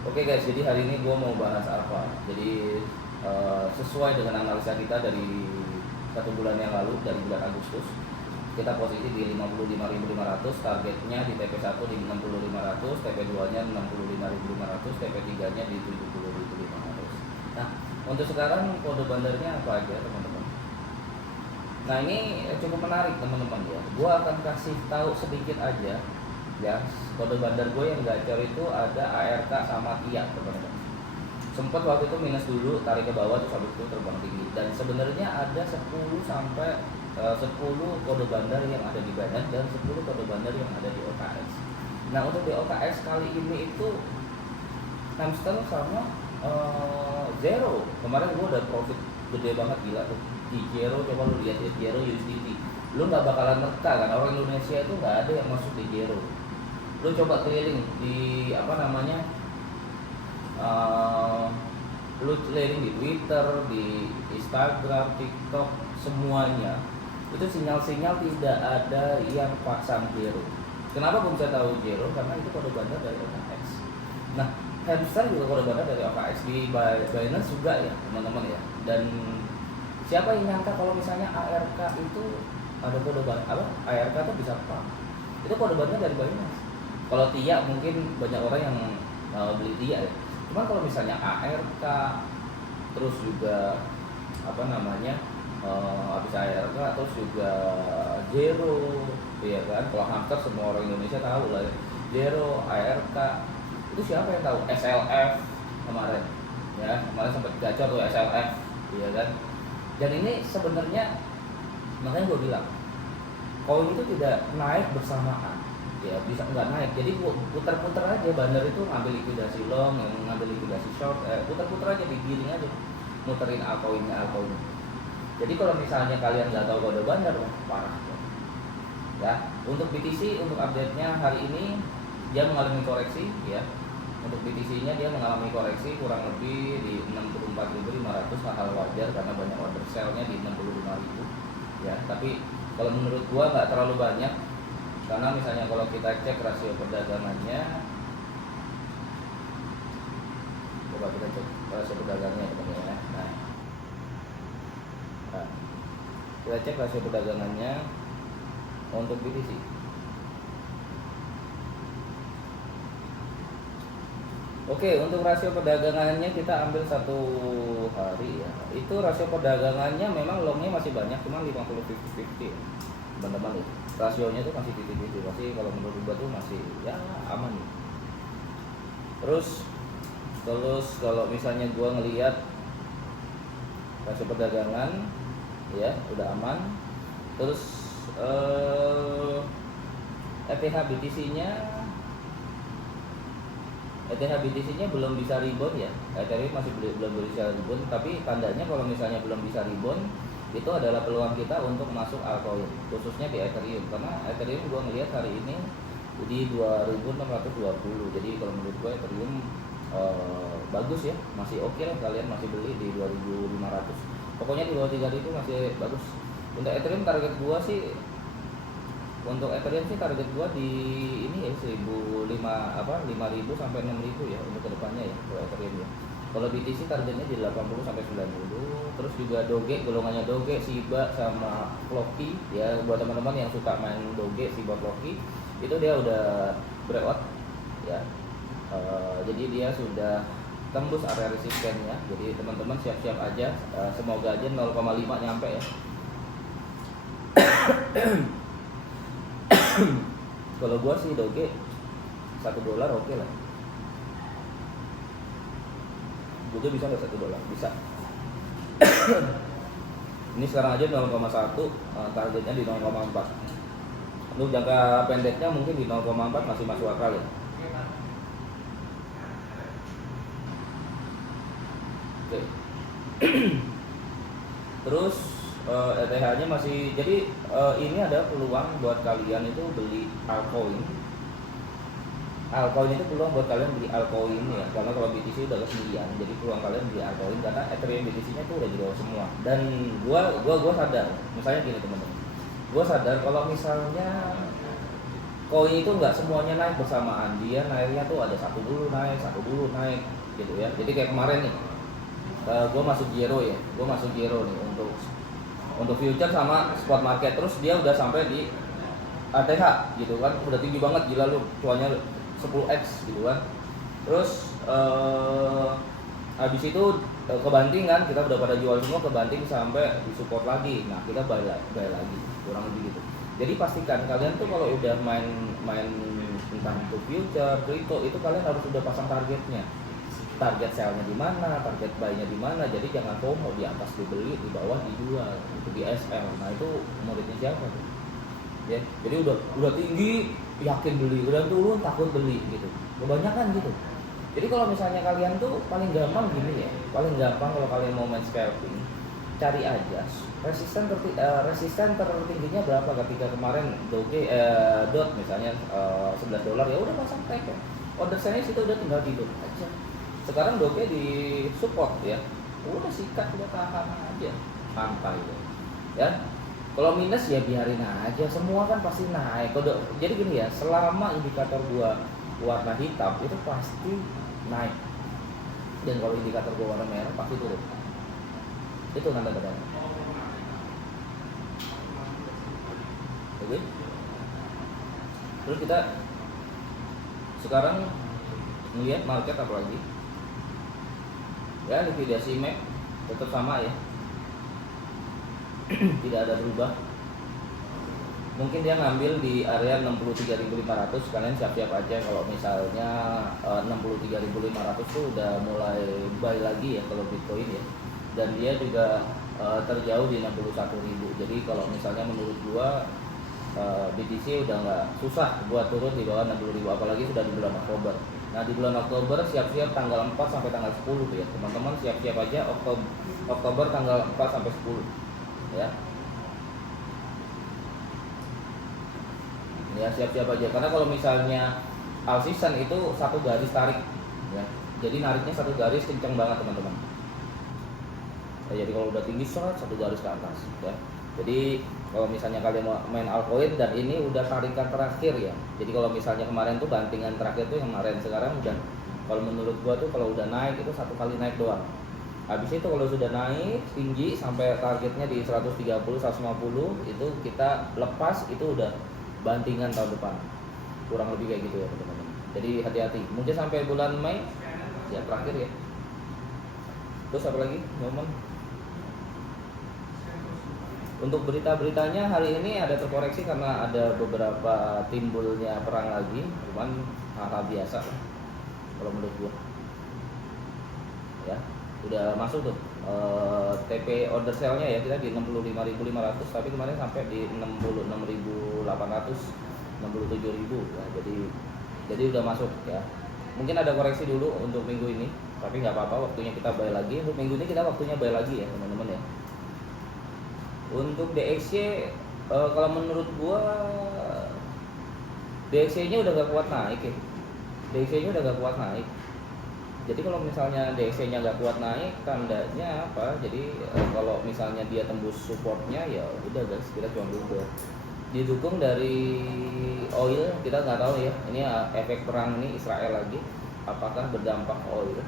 Oke guys, jadi hari ini gue mau bahas apa? Jadi sesuai dengan analisa kita dari 1 bulan yang lalu, dari bulan Agustus, kita posisi di 55.500, targetnya di TP1 di 60.500, TP2-nya 65.500, TP3-nya di 70.500. Nah, untuk sekarang kode bandarnya apa aja teman-teman? Nah ini cukup menarik teman-teman ya. Gue akan kasih tahu sedikit aja ya. Kode bandar gue yang gacor itu ada ARK sama TIA teman-teman. Sempat waktu itu minus dulu, tarik ke bawah terus habis itu terbang tinggi. Dan sebenarnya ada 10 sampai 10 kode bandar yang ada di Binance dan 10 kode bandar yang ada di OKX. Nah untuk di OKX kali ini itu hamster sama Zero. Kemarin gue udah profit gede banget gila tuh di Zero. Coba lu lihat ya, Zero USDT. Lu nggak bakalan nerka kan, orang Indonesia itu nggak ada yang masuk di Zero. Lu coba keliling di apa namanya, uh, lu keliling di Twitter, di Instagram, TikTok, semuanya itu sinyal-sinyal tidak ada yang pasang Zero. Kenapa gue bisa tahu Zero? Karena itu kode bandar dari OKX. Nah, hamster juga kode bandar dari OKX, di Binance juga ya teman-teman ya. Dan siapa yang nyangka kalau misalnya ARK itu ada kode bandar, apa ARK itu bisa pump? Itu kode bandar dari Binance. Kalau TIA mungkin banyak orang yang beli TIA ya. Cuman kalau misalnya ARK terus juga apa namanya, habis ARK terus juga Zero, ya kan? Kalau hamster semua orang Indonesia tahu lah ya. Zero, ARK, itu siapa yang tahu? SLF kemarin, ya kemarin sempat gacor tuh SLF, ya kan? Dan ini sebenarnya makanya gue bilang koin itu tidak naik bersamaan, ya bisa nggak naik. Jadi putar-putar aja, bandar itu ngambil likuidasi long, yang ngambil likuidasi short, putar-putar aja, digiring aja, muterin altcoinnya. Jadi kalau misalnya kalian nggak tahu kode bandar, wah parah ya. Untuk BTC, untuk update-nya hari ini dia mengalami koreksi ya. Untuk BTC-nya dia mengalami koreksi kurang lebih di 64.500, hal wajar karena banyak order sell-nya di 65.000 ya. Tapi kalau menurut gua nggak terlalu banyak, karena misalnya kalau kita cek rasio perdagangannya, coba kita cek rasio perdagangannya teman-teman ya. Nah, kita cek rasio perdagangannya untuk BTC. Oke, untuk rasio perdagangannya kita ambil 1 hari ya. Itu rasio perdagangannya memang longnya masih banyak, cuma 50-50 ya, teman-teman. Rasionya itu masih 50-50, masih kalau menurut gua tuh masih ya aman ya. Terus kalau misalnya gua ngelihat rasio perdagangan ya udah aman. Terus ETH BTC-nya belum bisa rebound ya. Ethereum masih belum bisa rebound, tapi tandanya kalau misalnya belum bisa rebound, itu adalah peluang kita untuk masuk altcoin, khususnya di Ethereum. Karena Ethereum gua ngelihat hari ini di 2620. Jadi kalau menurut gua Ethereum bagus ya, masih oke lah, kalian masih beli di 2500. Pokoknya di bawah 3000 itu masih bagus. Untuk Ethereum target gua sih, target gua di ini ya 5.000 sampai 6.000 ya untuk kedepannya ya kalau Ethereum ya. Kalau BTC targetnya di 80 sampai 90. Terus juga Doge, golongannya Doge, Shiba sama Floki ya, buat teman-teman yang suka main Doge, Shiba, Floki, itu dia udah breakout ya. Jadi dia sudah tembus area resistennya. Jadi teman-teman siap-siap aja, semoga aja 0,5 nyampe ya. Kalau gua sih Doge $1 oke lah. Doge bisa nggak $1? Bisa. Ini sekarang aja 0,1, targetnya di 0,4. Untuk jangka pendeknya mungkin di 0,4 masih masuk akal ya. Oke. Terus ETH-nya masih, jadi ini ada peluang buat kalian itu beli altcoin. Altcoin itu peluang buat kalian beli altcoin ya, karena kalau BTC udah ketinggian, jadi peluang kalian beli altcoin karena Ethereum BTC-nya tuh udah di bawah semua. Dan gua sadar, misalnya gini teman-teman, gua sadar kalau misalnya koin itu nggak semuanya naik bersamaan, dia naiknya tuh ada satu dulu naik gitu ya. Jadi kayak kemarin nih, gue masuk Giro ya, gue masuk Giro nih untuk future sama spot market, terus dia udah sampai di ATH gitu kan, udah tinggi banget, gila lu, cuannya 10x gitu kan. Terus habis itu kebanting kan, kita udah pada jual semua, kebanting sampai di support lagi, nah kita buy lagi, kurang lebih gitu. Jadi pastikan kalian tuh kalau udah main entah itu future, crypto, itu kalian harus udah pasang targetnya. Target sell-nya di mana, target buy-nya di mana. Jadi jangan FOMO, di atas dibeli, di bawah dijual, itu di SL. Nah, itu muridnya siapa tuh? Ya, jadi udah tinggi yakin beli, udah turun takut beli gitu. Kebanyakan gitu. Jadi kalau misalnya kalian tuh paling gampang gini ya, paling gampang kalau kalian mau main scalping, cari aja resisten tertingginya berapa. Ketika kemarin DOT misalnya $11 ya udah pasang tag ya. Order saya situ udah tinggal tidur aja. Sekarang Doge di support ya, udah sikat, udah tahan aja, santai ya. Kalau minus ya biarin aja, semua kan pasti naik. Jadi gini ya, selama indikator gua warna hitam itu pasti naik, dan kalau indikator gua warna merah pasti turun. Itu tanda tandanya. Oke. Terus kita sekarang melihat market apa lagi? Ya, likuidasi MAC tetap sama ya, tidak ada berubah. Mungkin dia ngambil di area 63.500, kalian siap-siap aja kalau misalnya 63.500 tuh udah mulai buy lagi ya kalau Bitcoin ya. Dan dia juga terjauh di 61.000. Jadi kalau misalnya menurut gua BTC udah nggak susah buat turun di bawah 60.000, apalagi sudah di bulan Oktober. Nah, di bulan Oktober siap-siap tanggal 4 sampai tanggal 10 ya teman-teman, siap-siap aja Oktober tanggal 4 sampai 10 ya. Ya, siap-siap aja, karena kalau misalnya all season itu satu garis tarik ya. Jadi nariknya satu garis kencang banget teman-teman ya. Jadi kalau udah tinggi satu garis ke atas ya. Jadi kalau misalnya kalian mau main altcoin dan ini udah tarikan terakhir ya. Jadi kalau misalnya kemarin tuh bantingan terakhir tuh yang kemarin, sekarang udah, kalau menurut gua tuh kalau udah naik itu satu kali naik doang. Habis itu kalau sudah naik tinggi sampai targetnya di 130 150 itu kita lepas, itu udah bantingan tahun depan. Kurang lebih kayak gitu ya teman-teman. Jadi hati-hati. Mungkin sampai bulan Mei ya terakhir ya. Terus apa lagi momen? Untuk berita-beritanya hari ini ada terkoreksi karena ada beberapa timbulnya perang lagi, cuman hal-hal biasa lah kalau menurut gua. Ya, udah masuk tuh TP order sale-nya ya, kita di 65.500, tapi kemarin sampai di 66.800, 67.000 ya. Jadi udah masuk ya. Mungkin ada koreksi dulu untuk minggu ini, tapi nggak apa-apa, waktunya kita buy lagi. Untuk minggu ini kita waktunya buy lagi ya teman-teman ya. Untuk DXY kalau menurut gua DXY-nya udah gak kuat naik ya. DXY-nya udah gak kuat naik. Jadi kalau misalnya DXY-nya gak kuat naik, tandanya apa? Jadi kalau misalnya dia tembus supportnya ya udah guys, kita cuma dulu. Didukung dari oil, kita nggak tahu ya. Ini efek perang ini Israel lagi, apakah berdampak oil?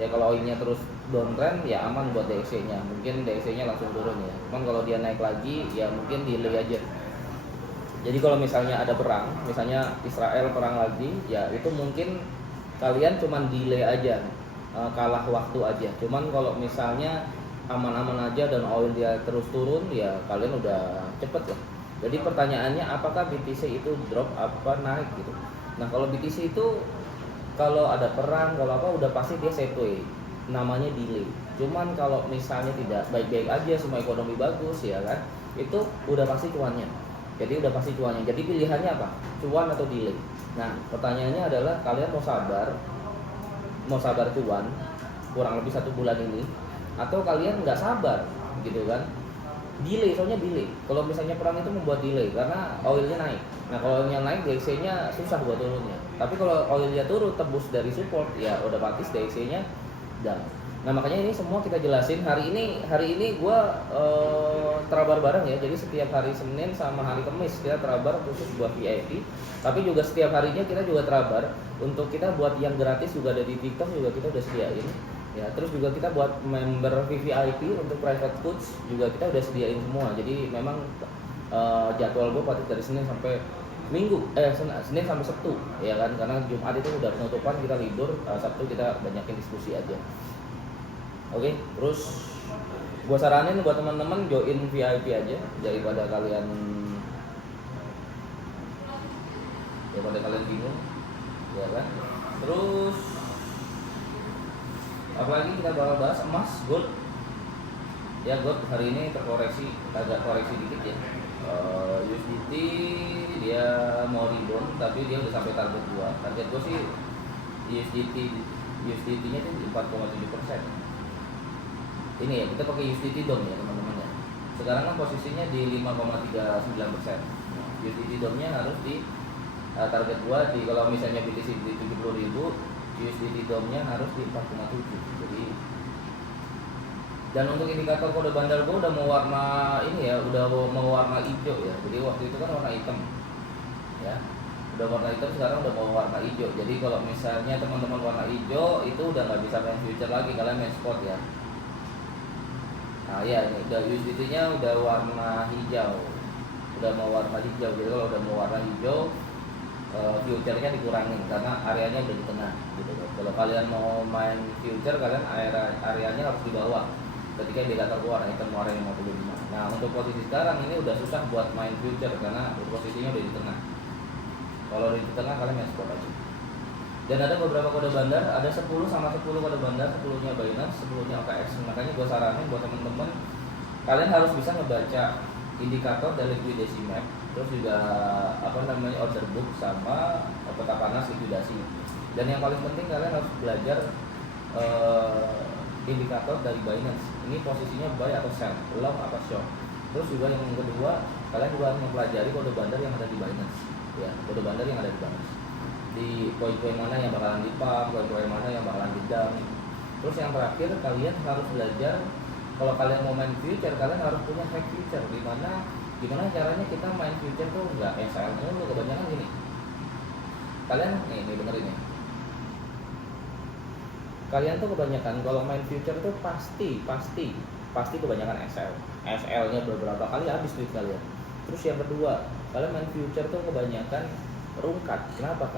Ya kalau oilnya terus downtrend ya aman buat DXY-nya, mungkin DXY-nya langsung turun ya. Cuman kalau dia naik lagi ya mungkin delay aja. Jadi kalau misalnya ada perang, misalnya Israel perang lagi, ya itu mungkin kalian cuman delay aja, kalah waktu aja. Cuman kalau misalnya aman-aman aja dan oil dia terus turun, ya kalian udah cepet ya. Jadi pertanyaannya apakah BTC itu drop apa naik gitu. Nah kalau BTC itu kalau ada perang, kalau apa udah pasti dia settle, namanya delay. Cuman kalau misalnya tidak baik-baik aja, semua ekonomi bagus ya kan, itu udah pasti cuannya. Jadi udah pasti cuannya. Jadi pilihannya apa? Cuan atau delay. Nah pertanyaannya adalah kalian mau sabar cuan kurang lebih 1 bulan ini, atau kalian nggak sabar gitu kan? Delay, soalnya delay. Kalau misalnya perang itu membuat delay karena oilnya naik. Nah kalau oilnya naik, DXY-nya susah buat turunnya. Tapi kalau oilnya turun tembus dari support, ya udah pasti DXY-nya down. Nah makanya ini semua kita jelasin hari ini gue terabar bareng ya. Jadi setiap hari Senin sama hari Kamis kita terabar khusus buat VIP. Tapi juga setiap harinya kita juga terabar untuk kita buat yang gratis juga ada di TikTok juga kita udah sediain. Ya terus juga kita buat member VVIP untuk private coach juga kita udah sediain semua. Jadi memang jadwal gue pada dari Senin sampai Minggu, Senin sampai Sabtu ya kan, karena Jumat itu udah penutupan kita libur, Sabtu kita banyakin diskusi aja. Oke, terus gua saranin buat teman-teman join VIP aja daripada kalian bingung, ya kan? Terus apalagi kita bakal bahas emas, gold. Ya gold hari ini terkoreksi, agak koreksi dikit ya. USDT dia mau rebound tapi dia udah sampai target gua. Target gua sih USDT-nya itu 4,7%. Ini ya kita pakai USDT DOM ya teman-teman ya. Sekarang kan posisinya di 5,39%. USDT DOM-nya harus di target gua di kalau misalnya BTC di 70.000, USDT DOM-nya harus di 4,7. Jadi dan untuk indikator kode bandar gua udah mau warna ini ya, udah mau warna hijau ya. Jadi waktu itu kan warna hitam. Ya. Udah warna hitam sekarang udah mau warna hijau. Jadi kalau misalnya teman-teman warna hijau itu udah nggak bisa main future lagi, kalian main spot ya. Nah ya ini udah USDT-nya udah warna hijau, udah mau warna hijau. Jadi kalau udah mau warna hijau, future-nya dikurangin karena areanya udah di tengah gitu. Kalau kalian mau main future, kalian areanya harus di bawah. Ketika indikator warna hitam warna 55. Nah untuk posisi sekarang ini udah susah buat main future karena posisinya udah di tengah. Kalau di tengah kalian main spot aja. Dan ada beberapa kode bandar, ada 10 sama 10 kode bandar, 10-nya Binance, 10-nya OKX. Makanya gue saranin buat temen-temen, kalian harus bisa ngebaca indikator dari liquidity map, terus juga order book sama peta panas likuidasi. Dan yang paling penting kalian harus belajar indikator dari Binance. Ini posisinya buy atau sell, long atau short. Terus juga yang kedua, kalian juga harus mempelajari kode bandar yang ada di Binance. Ya, kode bandar yang ada di Binance. Di poin-poin mana yang bakalan di pump, poin-poin mana yang bakalan di dump. Terus yang terakhir kalian harus belajar kalau kalian mau main future, kalian harus punya hack future. Gimana caranya kita main future tuh nggak SL mulu, kebanyakan gini. Kalian ini dengerin ya. Kalian tuh kebanyakan kalau main future tuh pasti kebanyakan SL. SL-nya beberapa kali habis duit kalian. Terus yang kedua, kalian main future tuh kebanyakan rungkat. Kenapa?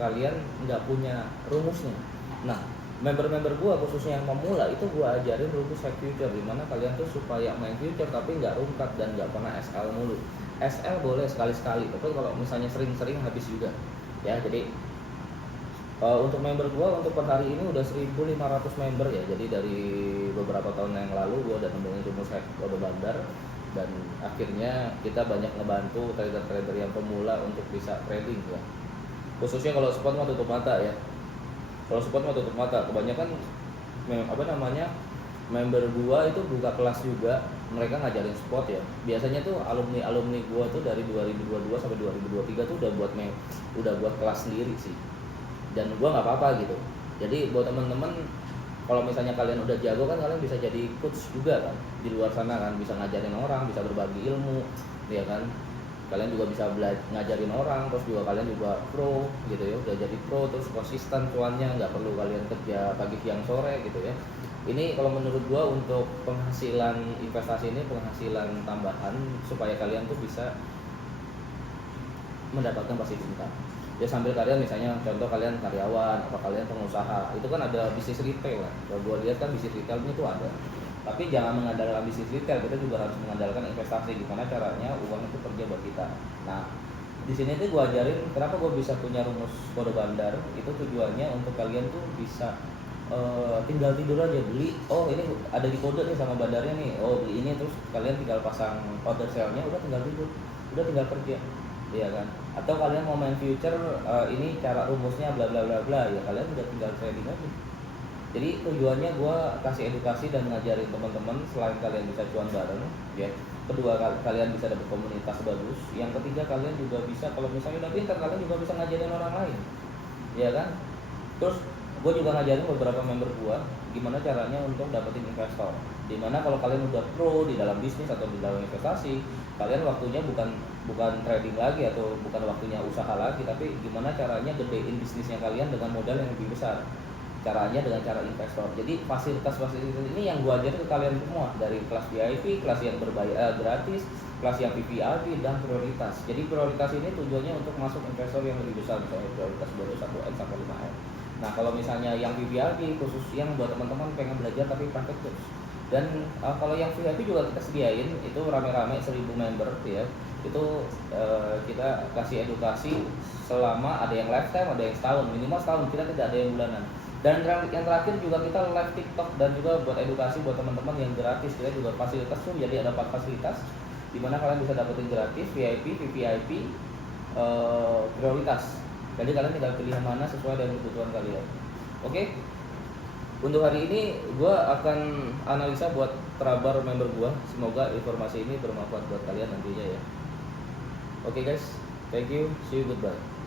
Kalian nggak punya rumusnya. Nah, member-member gua khususnya yang pemula itu gua ajarin rumus hack future, dimana kalian tuh supaya main future tapi nggak rungkat dan nggak pernah SL mulu. SL boleh sekali-sekali, tapi kalau misalnya sering-sering habis juga. Ya, jadi untuk member gua untuk per hari ini udah 1.500 member ya. Jadi dari beberapa tahun yang lalu gua udah nemuin rumus hack kode bandar. Dan akhirnya kita banyak ngebantu trader-trader yang pemula untuk bisa trading ya. Khususnya kalau spot mah tutup mata ya. Kalau spot mah tutup mata, kebanyakan member gua itu buka kelas juga, mereka ngajarin spot ya. Biasanya tuh alumni gua tuh dari 2022 sampai 2023 tuh udah buat kelas sendiri sih. Dan gua nggak apa-apa gitu. Jadi buat temen-temen, kalau misalnya kalian udah jago kan kalian bisa jadi coach juga kan di luar sana kan, bisa ngajarin orang, bisa berbagi ilmu, ya kan. Kalian juga bisa ngajarin orang, terus juga kalian juga pro gitu ya, udah jadi pro terus konsisten cuannya, nggak perlu kalian kerja pagi siang sore gitu ya. Ini kalau menurut gua untuk penghasilan investasi ini penghasilan tambahan supaya kalian tuh bisa mendapatkan passive income. Ya sambil kalian misalnya contoh kalian karyawan atau kalian pengusaha, itu kan ada bisnis retail kan. Kalau gua lihat kan bisnis retailnya itu ada. Tapi jangan mengandalkan bisnis retail, kita juga harus mengandalkan investasi, gimana caranya uang itu kerja buat kita. Nah, di sini tuh gua ajarin kenapa gua bisa punya rumus kode bandar, itu tujuannya untuk kalian tuh bisa tinggal tidur aja beli, oh ini ada di kode nih sama bandarnya nih, oh beli ini, terus kalian tinggal pasang order sale-nya, udah tinggal tidur, udah tinggal kerja. Iya kan? Atau kalian mau main future, ini cara rumusnya bla bla bla bla, ya kalian udah tinggal trading aja. Jadi tujuannya gue kasih edukasi dan ngajarin teman-teman, selain kalian bisa cuan bareng, ya. Kedua, kalian bisa dapat komunitas bagus. Yang ketiga, kalian juga bisa, kalau misalnya udah pintar, kalian juga bisa ngajarin orang lain, ya kan? Terus gue juga ngajarin beberapa member gue gimana caranya untuk dapetin investor. Dimana kalau kalian udah pro di dalam bisnis atau di dalam investasi, kalian waktunya bukan trading lagi atau bukan waktunya usaha lagi, tapi gimana caranya gedein bisnisnya kalian dengan modal yang lebih besar. Caranya dengan cara investor. Jadi fasilitas-fasilitas ini yang gue ajarin ke kalian semua, dari kelas VIP, kelas yang berbayar gratis, kelas yang VVIP, dan prioritas. Jadi prioritas ini tujuannya untuk masuk investor yang lebih besar, misalnya prioritas baru 1M sampai 5M. Nah kalau misalnya yang VVIP khusus yang buat teman-teman pengen belajar tapi praktek terus. Dan kalau yang VIP juga kita sediain, itu rame-rame 1000 member ya. Itu kita kasih edukasi selama, ada yang lifetime, ada yang setahun, minimal setahun, kita tidak ada yang bulanan. Dan yang terakhir juga kita live TikTok dan juga buat edukasi buat teman-teman yang gratis. Kita juga fasilitas tuh, jadi ada 4 fasilitas di mana kalian bisa dapetin gratis, VIP, VVIP, prioritas. Jadi kalian tinggal pilih yang mana sesuai dengan kebutuhan kalian. Oke. Untuk hari ini gue akan analisa buat terabar member gue. Semoga informasi ini bermanfaat buat kalian nantinya ya. Oke guys, thank you, see you, goodbye.